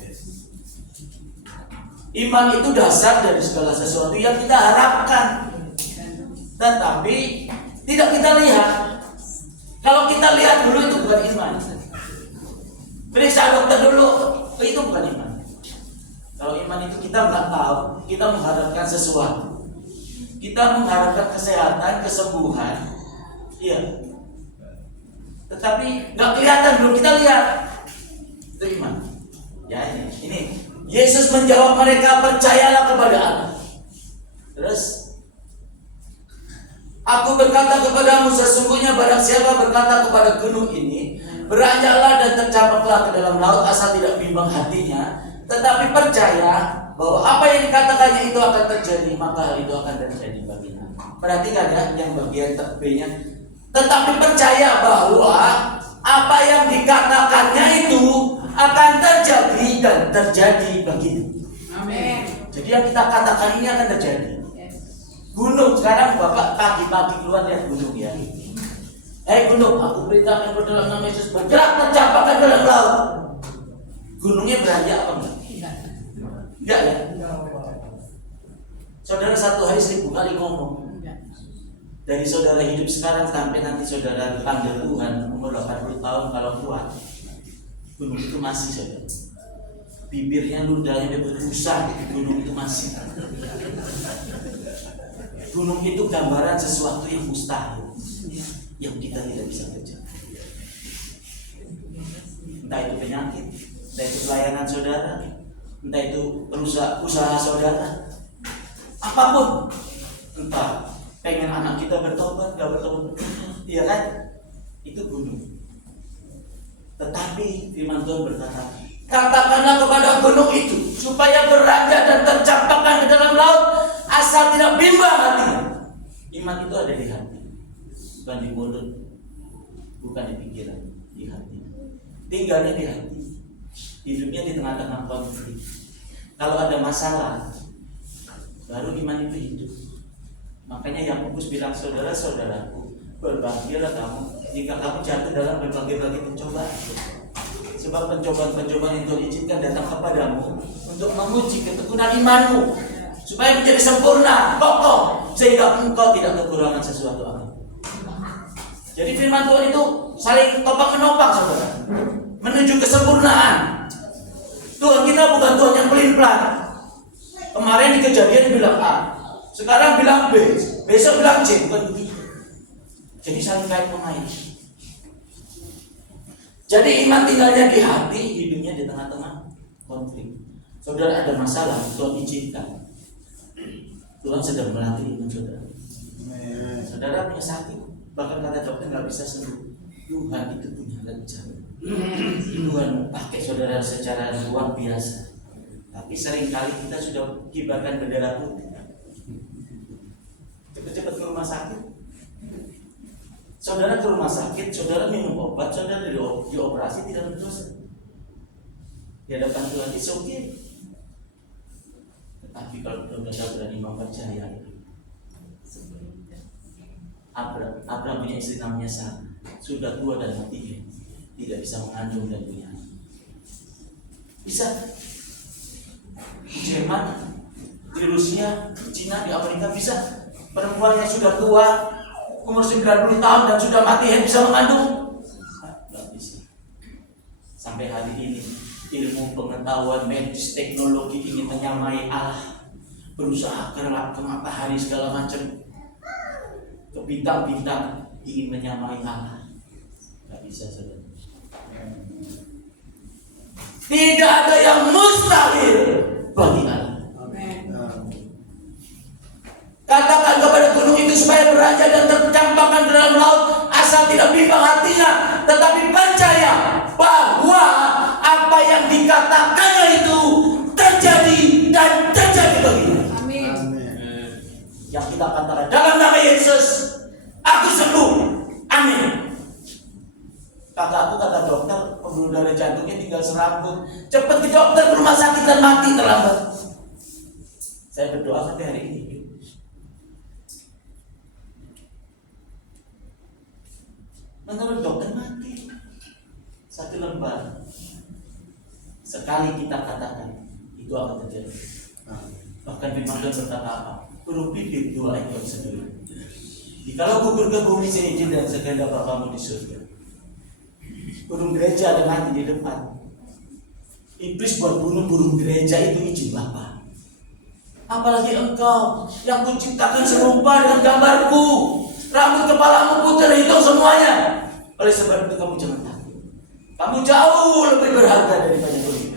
Iman itu dasar dari segala sesuatu yang kita harapkan, tetapi tidak kita lihat. Kalau kita lihat dulu itu bukan iman. Periksa dokter dulu, itu bukan iman. Kalau iman itu kita nggak tahu, kita mengharapkan sesuatu. Kita mengharapkan kesehatan, kesembuhan, iya. Tetapi nggak kelihatan, belum kita lihat. Itu iman. Ya ini Yesus menjawab mereka, percayalah kepada Allah. Terus, aku berkata kepadamu, sesungguhnya barang siapa berkata kepada gunung ini, beranjaklah dan tercampaklah ke dalam laut, asal tidak bimbang hatinya, tetapi percaya bahwa apa yang dikatakannya itu akan terjadi, maka hal itu akan terjadi baginya. Perhatikan ya, yang bagian B-nya. Tetapi percaya bahwa apa yang dikatakannya itu akan terjadi dan terjadi baginya. Amin. Jadi yang kita katakan ini akan terjadi. Gunung, sekarang Bapak pagi-pagi keluar lihat gunung ya. Gunung, aku perintahkan kepada dalam nama Yesus, bergerak tercampakkan dalam laut. Gunungnya beranjak apa enggak? Enggak ya? Saudara satu hari 1000 kali ngomong. Dari saudara hidup sekarang sampai nanti saudara dipanggil Tuhan umur 80 tahun kalau kuat, gunung itu masih saudara. Bibirnya ludahnya berbusa, gunung itu masih. Gunung itu gambaran sesuatu yang mustahil, yang kita tidak bisa kerja. Entah itu penyakit, entah itu pelayanan saudara, entah itu usaha saudara, apapun. Entah pengen anak kita bertobat, gak bertobat, iya kan? Itu gunung. Tetapi firman Tuhan berkata, katakanlah kepada gunung itu supaya beranjak dan tercampakkan ke dalam laut, asal tidak bimbang hatinya. Iman itu ada di hati, bukan di mulut, bukan di pikiran, di hati. Tinggalnya di hati, hidupnya di tengah-tengah konflik. Kalau ada masalah, baru iman itu hidup. Makanya Yakobus bilang, saudara-saudaraku, berbahagialah kamu jika kamu jatuh dalam berbagai-bagai pencobaan. Sebab pencobaan-pencobaan yang Tuhan izinkan datang kepadamu untuk menguji ketekunan imanmu, supaya menjadi sempurna, kokoh, sehingga engkau tidak kekurangan sesuatu apapun. Jadi firman Tuhan itu saling topang menopang, saudara, menuju kesempurnaan. Tuhan kita bukan Tuhan yang pelin-pelan. Kemarin di Kejadian bilang A, sekarang bilang B, besok bilang C, bukan begitu. Jadi saling kait mengait. Jadi iman tinggalnya di hati, hidupnya di tengah-tengah konflik. Saudara ada masalah, Tuhan izinkan. Tuhan sedang melatih iman saudara. Saudara punya sakit, bahkan kata dokter nggak bisa sembuh. Tuhan itu punya rencana. Tuhan pakai saudara secara luar biasa. Tapi seringkali kita sudah kibarkan bendera putih. Cepat-cepat ke rumah sakit. Saudara ke rumah sakit, saudara minum obat, saudara dioperasi tidak berdosa. Di hadapan Tuhan itu oke. Tetapi kalau saudara berani mempercayai, Abraham punya istri namanya Sarah, sudah tua dan mati, tidak bisa mengandung dan punya anak. Bisa di Jerman, di Rusia, di Cina, di Amerika bisa. Perempuan yang sudah tua, umur 90 tahun dan sudah mati bisa mengandung? Tidak bisa. Sampai hari ini ilmu pengetahuan medis teknologi ingin menyamai Allah, berusaha ke matahari segala macam, ke bintang-bintang ingin menyamai Allah. Tidak bisa saudara. Tidak ada yang mustahil bagi Allah. Katakan kepada gunung itu supaya beranjak dan tercampakkan ke dalam laut, asal tidak bimbang hatinya, tetapi percaya bahwa apa yang dikatakannya itu terjadi dan terjadi baginya. Amin. Yang kita katakan dalam nama Yesus, aku sembuh. Amin. Kakakku kata dokter, pembuluh darah jantungnya tinggal serambut. Cepat ke dokter, ke rumah sakit dan mati terlambat. Saya berdoa sampai hari ini. Menurut dokter mati. Satu lembar. Sekali kita katakan, itu akan terjadi. Bahkan firman Tuhan berkata apa? Huruf bibir doa itu sendiri. Jikalau gugur ke bumi seizin dan segala Bapamu di surga. Burung gereja ada mati di depan. Iblis buat bunuh burung gereja itu izin Bapa. Apalagi engkau yang kuciptakan serupa dengan gambarku. Rambut kepalamu putih, hitung semuanya. Oleh sebab itu kamu jangan takut. Kamu jauh lebih berharga daripada burung.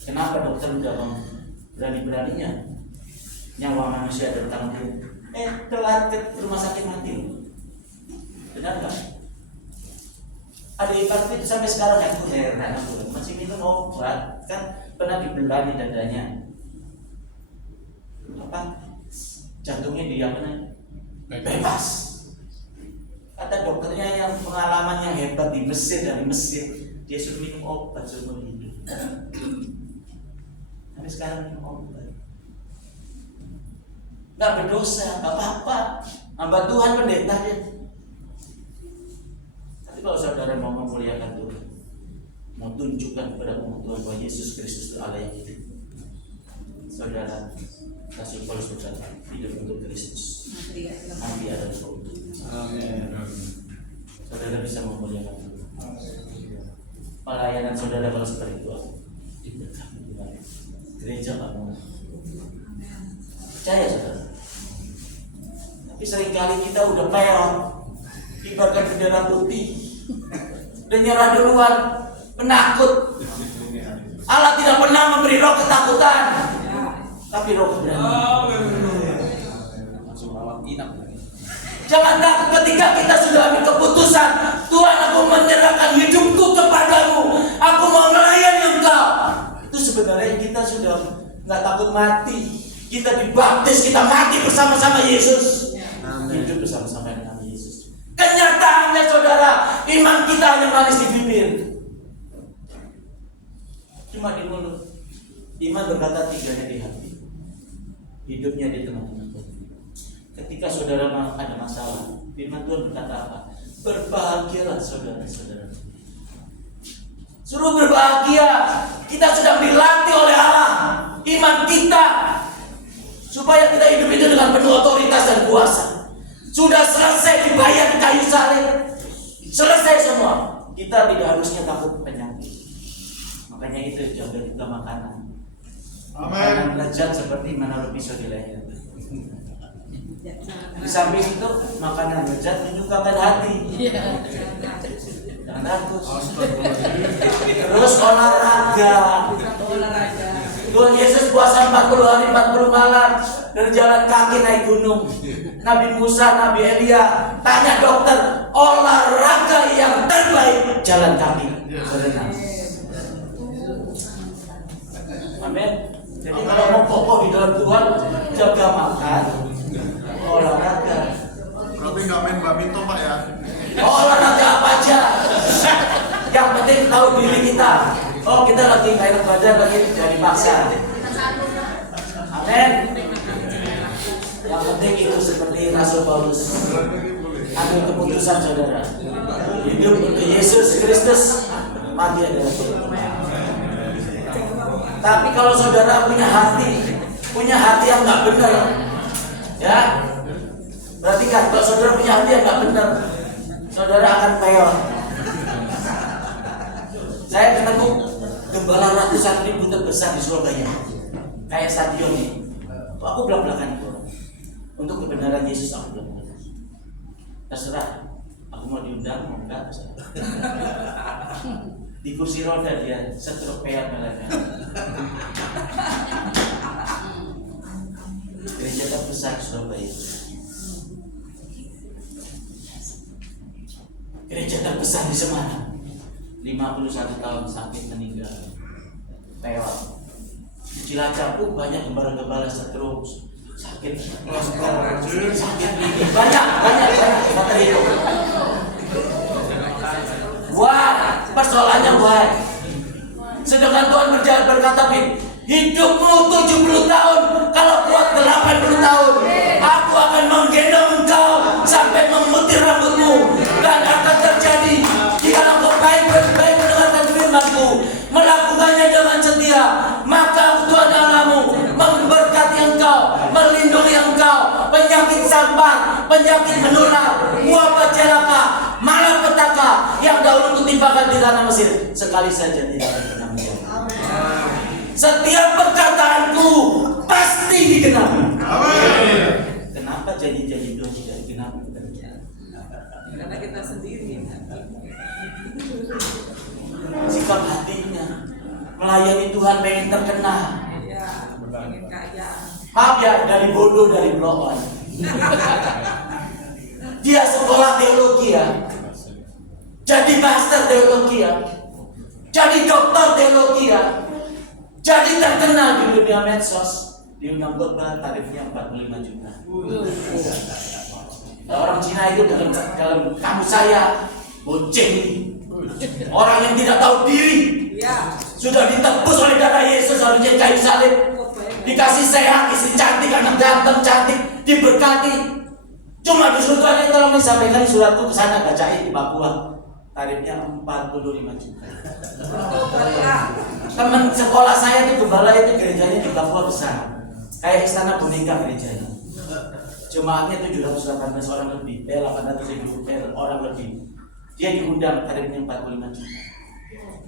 Kenapa dokter udah berani-beraninya nyawa manusia ada di tangan Tuhan? Telat ke rumah sakit mati loh. Benar nggak? Ada ibarat itu sampai sekarang aku heran aku masih minum obat, kan pernah dibelah di dadanya. Apa? Jantungnya dia bebas. Kata dokternya yang pengalaman yang hebat di Mesir, dari Mesir, dia suruh minum obat seumur hidup. Sampai sekarang minum obat. Nggak berdosa, nggak apa-apa. Hamba Tuhan pendeta dia. Tapi kalau saudara mau memuliakan Tuhan, mau tunjukkan kepada umat Tuhan bahwa Yesus Kristus itu Allah yang hidup, saudara, Rasul Paulus berkata, hidup untuk Kristus, mati adalah untuk. Amin. Saudara bisa memuliakan Tuhan. Pelayanan saudara kalau seperti itu diberkati Tuhan. Gereja kamu percaya saudara. Tapi seringkali kita udah peot, kibarkan bendera putih, dan nyerah duluan, penakut. Allah tidak pernah memberi roh ketakutan, tapi roh keberanian. Jangan takut ketika kita sudah ambil keputusan, Tuhan, aku menyerahkan hidupku kepadamu, aku mau melayani Engkau. Itu sebenarnya kita sudah nggak takut mati. Kita dibaptis, kita mati bersama-sama Yesus. Hidup bersama-sama dengan Yesus. Kenyataannya saudara, iman kita hanya manis di bibir, cuma di mulut. Iman berkata, tiganya di hati, hidupnya di tengah-tengah. Ketika saudara ada masalah, firman Tuhan berkata apa? Berbahagialah saudara-saudara. Suruh berbahagia. Kita sedang dilatih oleh Allah, iman kita, supaya kita hidup itu dengan penuh otoritas dan kuasa. Sudah selesai dibayar di kayu salib, selesai semua. Kita tidak harusnya takut penyakit. Makanya itu jaga kita makanan. Makanan lezat seperti menaruh pisau di leher. Di samping itu makanan lezat menyukakan hati. Jangan takut. Terus olahraga. Tuhan Yesus puasa 40 hari 40 malam, berjalan kaki naik gunung. Nabi Musa, Nabi Elia, tanya dokter, olahraga yang terbaik jalan kaki, berenang. Amin. Jadi kalau mau kokoh di dalam Tuhan, jaga makan, olahraga. Tapi nggak main badminton Pak ya? Olahraga apa aja, yang penting tahu diri kita. Oh, kita lagi nggak enak badan, lagi jadi paksa. Amin. Yang penting itu seperti Rasul Paulus, ambil keputusan saudara, hidup untuk Yesus Kristus, mati adalah kemenangan. Tapi kalau saudara punya hati yang nggak benar, ya, berarti kan kalau saudara punya hati yang nggak benar, saudara akan peot. Saya ketemu gembala ratusan ribu terbesar di Surabaya, kayak stadion nih. Aku belak-belakan itu. Untuk kebenaran Yesus aku belak-belakan. Terserah, aku mau diundang mau enggak terserah. Di kursi roda dia setruk peot meleleh. Gereja terbesar di Surabaya. Gereja terbesar di Semarang. 51 tahun sakit meninggal. Peot. Di Cilacap pun banyak gembala-gembala stroke, sakit kolesterol, sakit ini banyak. Kita terhitung. Wah, persoalannya wah. Sedangkan Tuhan berkata, hidupmu 70 tahun, kalau kuat 80 tahun, aku akan menggendong engkau sampai memutih rambutmu, dan akan terjadi jika engkau baik-baik mendengarkan firman-Ku, melakukannya dengan setia, maka Tuhan Allahmu memberkati engkau, melindungi engkau, penyakit sampar, penyakit menular, wabah celaka, malapetaka yang dahulu kutimpakan di tanah Mesir, sekali saja tidak akan pernah menjadi. Setiap perkataanku pasti digenapi. Kenapa janji-janji Tuhan tidak digenapi? Karena kita sendiri. Sikap hatinya. melayani Tuhan pengen terkenal. Iya, ingin kaya. Maaf ya, dari bodoh, dari bloon. Dia sekolah teologi ya, jadi master teologi ya, jadi dokter teologi ya, jadi terkenal di dunia medsos. Diundang khotbah tarifnya 45 juta. Orang Cina itu dalam kamu saya boceng, orang yang tidak tahu diri, Iya. sudah ditebus oleh darah Yesus harusnya kayu salib, dikasih sehat, istri cantik, anak ganteng, cantik, diberkati. Cuma disuruh Tuhan yang tolong disampaikan suratku ke sana, bacain di Papua. Tarifnya 45 juta. Teman sekolah saya itu gembala itu gerejanya di Papua besar. Kayak istana boneka gerejanya. Jemaatnya 718 orang lebih, 800.000 orang lebih. Dia diundang, tarifnya 45 juta.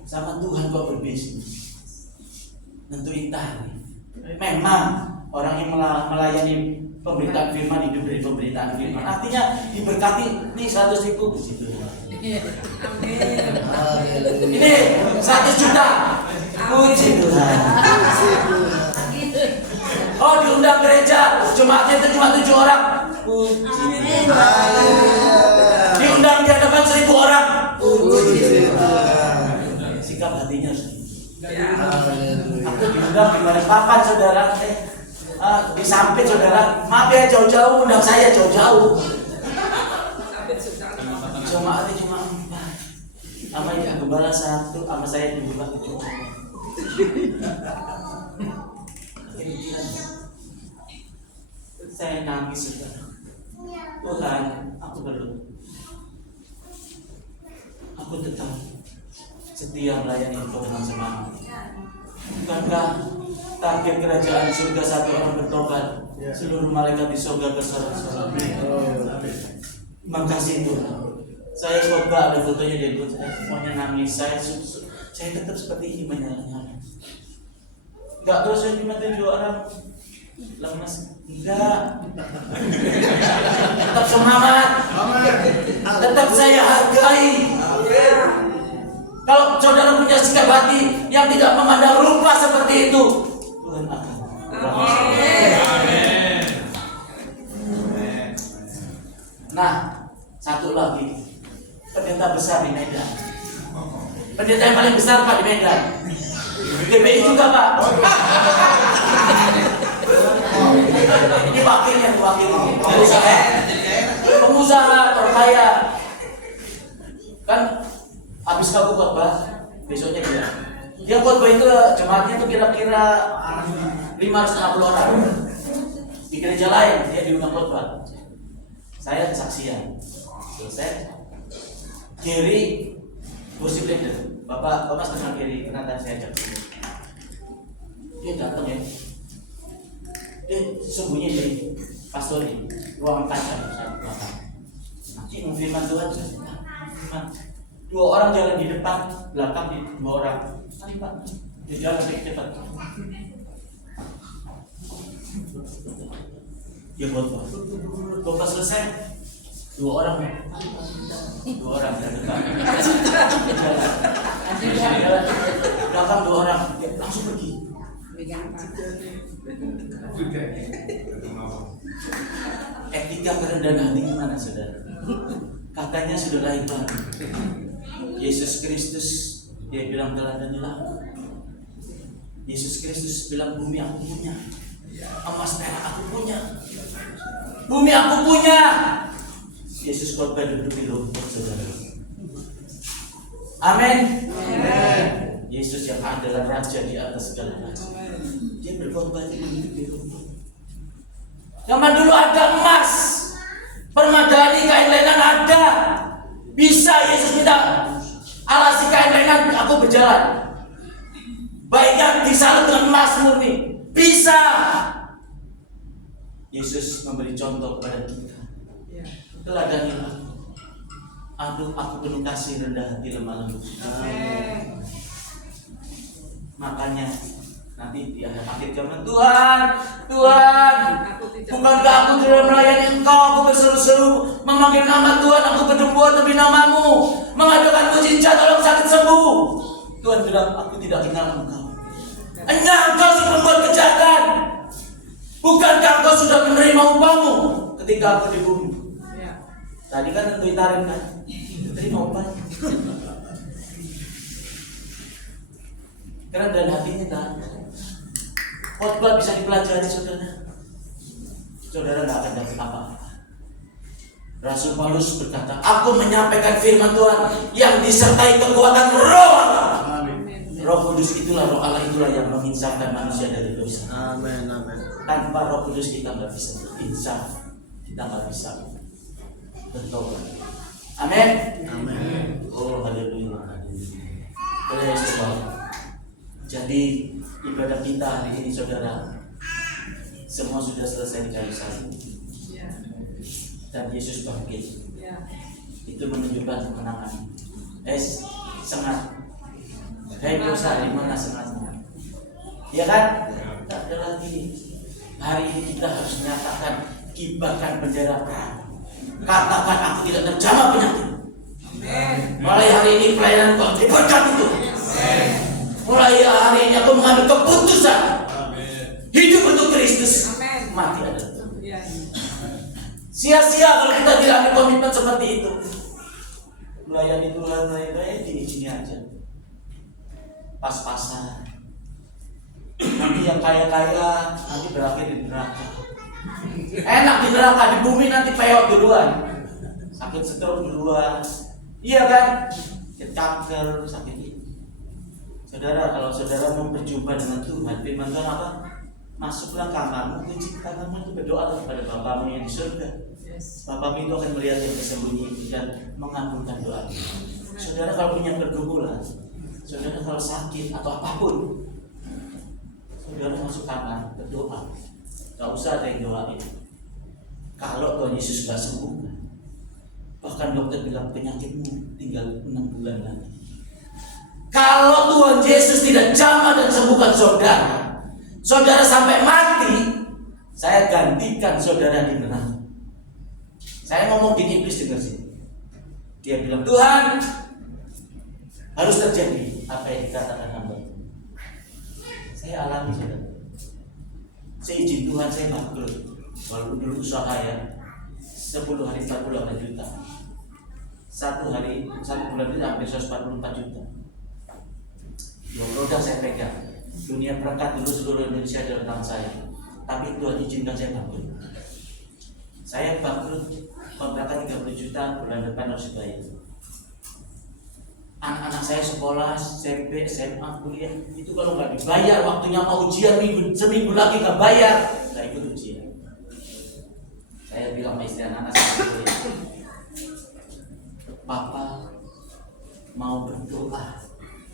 Sama Tuhan kok berbisnis. Nentuin tarif. Memang orang yang melayani pemberitaan firman hidup dari pemberitaan firman. Artinya diberkati nih 100.000 di situ. Ini 100 juta. Puji Tuhan. Oh, diundang gereja, jemaatnya itu cuma 7 orang. Puji Tuhan. Diundang di hadapan 1.000 orang. Puji Tuhan. Sikap hatinya harus. Aku diundang di mana papan saudara, di samping saudara. Maaf ya jauh-jauh undang saya jauh-jauh. Jemaatnya cuma 4. Sama ini gembala 1, sama saya dibuka 7. Saya nangis saudara. Tuhan, aku berdoa. Aku tetap setia melayani Engkau dengan semangat. Bukankah target kerajaan surga 1 orang bertobat, seluruh malaikat di surga bersorak-sorak. Makasih Tuhan. Saya khotbah ada fotonya di handphone saya, semuanya nangis. Saya tetap seperti ini menyala-nyala. Enggak terus saya cuma 7 orang lemas. Enggak. Tetap semangat. Tetap saya hargai. Kalau saudara punya sikap hati yang tidak memandang rupa seperti itu, Tuhan akan. Amin. Nah, satu lagi, pendeta besar di Medan. Pendeta yang paling besar Pak di Medan. GPI juga Pak. Ini wakilnya. Dari saya. Pengusaha terkaya. Kan habis aku khotbah, besoknya dia khotbah itu jemaatnya itu kira-kira 560 orang. Di gereja lain dia diundang khotbah. Saya kesaksian. Selesai. Gary worship leader. Bapak kenal Gary, kenapa saya ajak dia datang ya. Dia sembunyi di pastor di ruangan kaca saya belakang. Nanti firman Tuhan firman. 2 orang jalan di depan, belakang di 2 orang. Mari Pak, di jalan lebih cepat. Dia khotbah selesai. 2 orang ya. 2 orang di depan. Jalan. Belakang 2 orang, dia langsung pergi. Etika kerendahan hati gimana saudara? Katanya sudah lahir baru. Yesus Kristus dia bilang teladanilah. Yesus Kristus bilang bumi aku punya, emas perak aku punya, bumi aku punya. Yesus khotbah duduk di rumput saudara. Amin. Yesus yang adalah raja di atas segala raja. Dia berkhotbah di rumput. Zaman dulu ada emas, permadani, kain lenan ada. Bisa Yesus minta alasi kain lenan, aku berjalan. Baiknya disalut dengan emas murni. Bisa. Yesus memberi contoh kepada kita. Teladanilah. Aduh, aku penuh kasih, rendah hati, lemah lembut. Makanya nanti di akhir zaman Tuhan, bukankah aku sudah melayani Engkau? Aku berseru-seru memanggil nama Tuhan, aku berdembuan demi namamu, mengadakan mujizat tolong sakit sembuh. Tuhan bilang, aku tidak kenal engkau. Engkau si pembuat kejahatan. Bukankah engkau sudah menerima upahmu ketika aku di bumi? Ya. Tadi kan tentu tarim kan, terima upahnya. Karena dalam hatinya tak. Khotbah bisa dipelajari saudara. Saudara tidak akan dapat apa-apa. Rasul Paulus berkata, aku menyampaikan firman Tuhan yang disertai kekuatan Roh Allah. Roh Kudus itulah, Roh Allah itulah yang menginsafkan manusia dari dosa. Amin, amin. Tanpa Roh Kudus kita nggak bisa insaf, kita nggak bisa bertobat. Amin. Amin. Oh haleluya. Praise God. Jadi ibadah kita hari ini saudara, semua sudah selesai di kayu salib. Ya. Dan Yesus bangkit. Ya. Itu menunjukkan kemenangan. Sengat. Hai dosa, di mana sengatnya? Ya kan? Tak ada lagi. Hari ini kita harus menyatakan kibarkan bendera perang. Katakan aku tidak terjamah penyakit. Amin. Mulai hari ini pelayanan kau diberkati itu. Mulai hari ini aku mengambil keputusan. Hidup untuk Kristus. Amin. Mati adalah. Ya. Sia-sia kalau kita tidak ada komitmen seperti itu. Melayani Tuhan, melayani gini-gini aja. Pas-pasan. Nanti yang kaya-kaya nanti berakhir di neraka. Enak di neraka, di bumi nanti peot duluan. Sakit stroke duluan. Iya kan? Sakit kanker, sakit ini. Saudara, kalau saudara mau berjumpa dengan Tuhan, firman Tuhan apa? Masuklah kamarmu, kunci kamarmu itu berdoa kepada Bapamu yang di surga. Yes. Bapamu itu akan melihat yang tersembunyi dan mengabulkan doa. Saudara kalau punya pergumulan, saudara kalau sakit atau apapun, saudara masuk kamar berdoa. Gak usah ada yang doain. Kalau Tuhan Yesus gak sembuh, bahkan dokter bilang penyakitmu tinggal 6 bulan lagi. Kalau Tuhan Yesus tidak jamah dan sembuhkan saudara, saudara sampai mati, saya gantikan saudara di neraka. Saya ngomong di iblis dengar sini. Dia bilang, Tuhan, harus terjadi apa yang dikatakan hamba. Saya alami saudara. Saya izin Tuhan, saya bangkrut. Walaupun dulu usaha ya, 10 hari 48 juta. Satu bulan itu hampir 144 juta. 2 produk saya pegang. Dunia perangkat dulu seluruh Indonesia dalam tangan saya. Tapi Tuhan izinkan saya bangkrut. Saya bangkrut, kontrakan 30 juta, bulan depan harus dibayar. Anak-anak saya sekolah, SMP, SMA, kuliah, itu kalau nggak dibayar, waktunya mau ujian seminggu lagi nggak bayar, nggak ikut ujian. Saya bilang sama istri anak saya, Papa mau berdoa,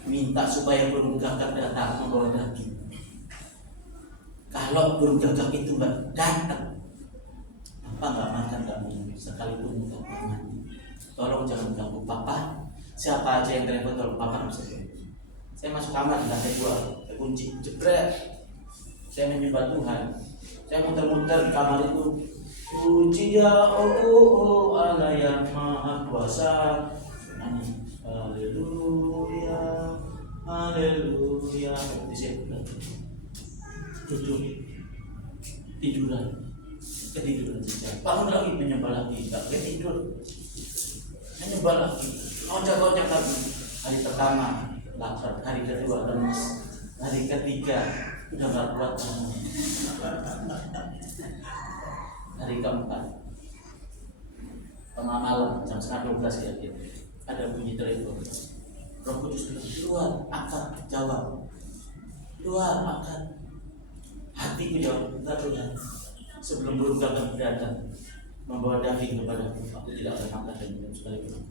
minta supaya burung gagak datang membawa daging. Kalau burung gagak itu nggak datang, Papa nggak makan, nggak minum, sekalipun nggak mandi. Tolong jangan ganggu Papa. Siapa aja yang telepon tolong Papa nggak bisa. Saya masuk kamar di lantai 2, kunci, jebret. Saya menyembah Tuhan. Saya muter-muter di kamar itu. Puji ya Allah yang Maha Kuasa. Haleluya, haleluya. Di sini duduk, tiduran, ketiduran saja. Bangun lagi menyembah lagi, tak boleh tidur. Menyembah lagi, loncat-loncat lagi. Hari pertama lapar, hari kedua lemas, hari ketiga udah gak kuat semua. Hari keempat tengah malam jam 11:30 ya, ada bunyi telepon. Roh Kudus bilang, keluar, angkat, jawab. Keluar, angkat. Hatiku jawab, enggak Tuhan. Sebelum burung gagak datang membawa daging kepadaku, aku tidak akan angkat dan minum sekalipun.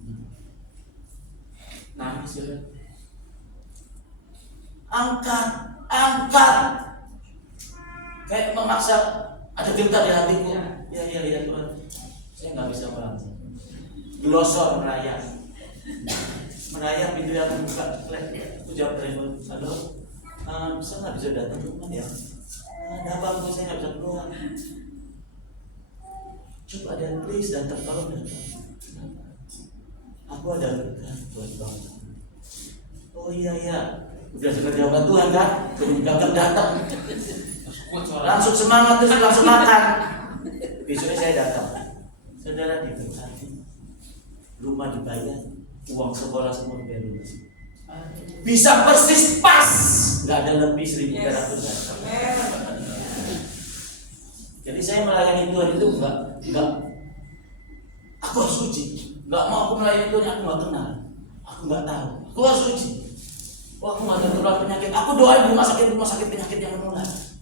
Nangis ya. Angkat, angkat. Kayak memaksa, ada getar di hatiku. Ya Tuhan, saya nggak bisa bangun. Glosor merayap, pintu yang buka. Aku jawab telepon, halo, saya nggak bisa datang Tuhan ya. Ada apa aku, saya nggak bisa keluar. Coba ada please dan tolong datang. Aku ada rekan buat bangun. Oh Oh iya, udah dengar jawaban Tuhan kan? Gagal datang. Langsung semangat terus langsung makan. Besoknya saya datang. Saudara diberkati, rumah dibayar, uang sekolah semua dibayar. Bisa persis pas, nggak ada lebih 1.300. Jadi saya melayani Tuhan itu enggak. Aku harus suci. Enggak mau aku melayani Tuhan, aku nggak kenal, aku nggak tahu. Aku harus suci. Wah, aku nggak ada penyakit. Aku doain rumah sakit penyakit yang menular.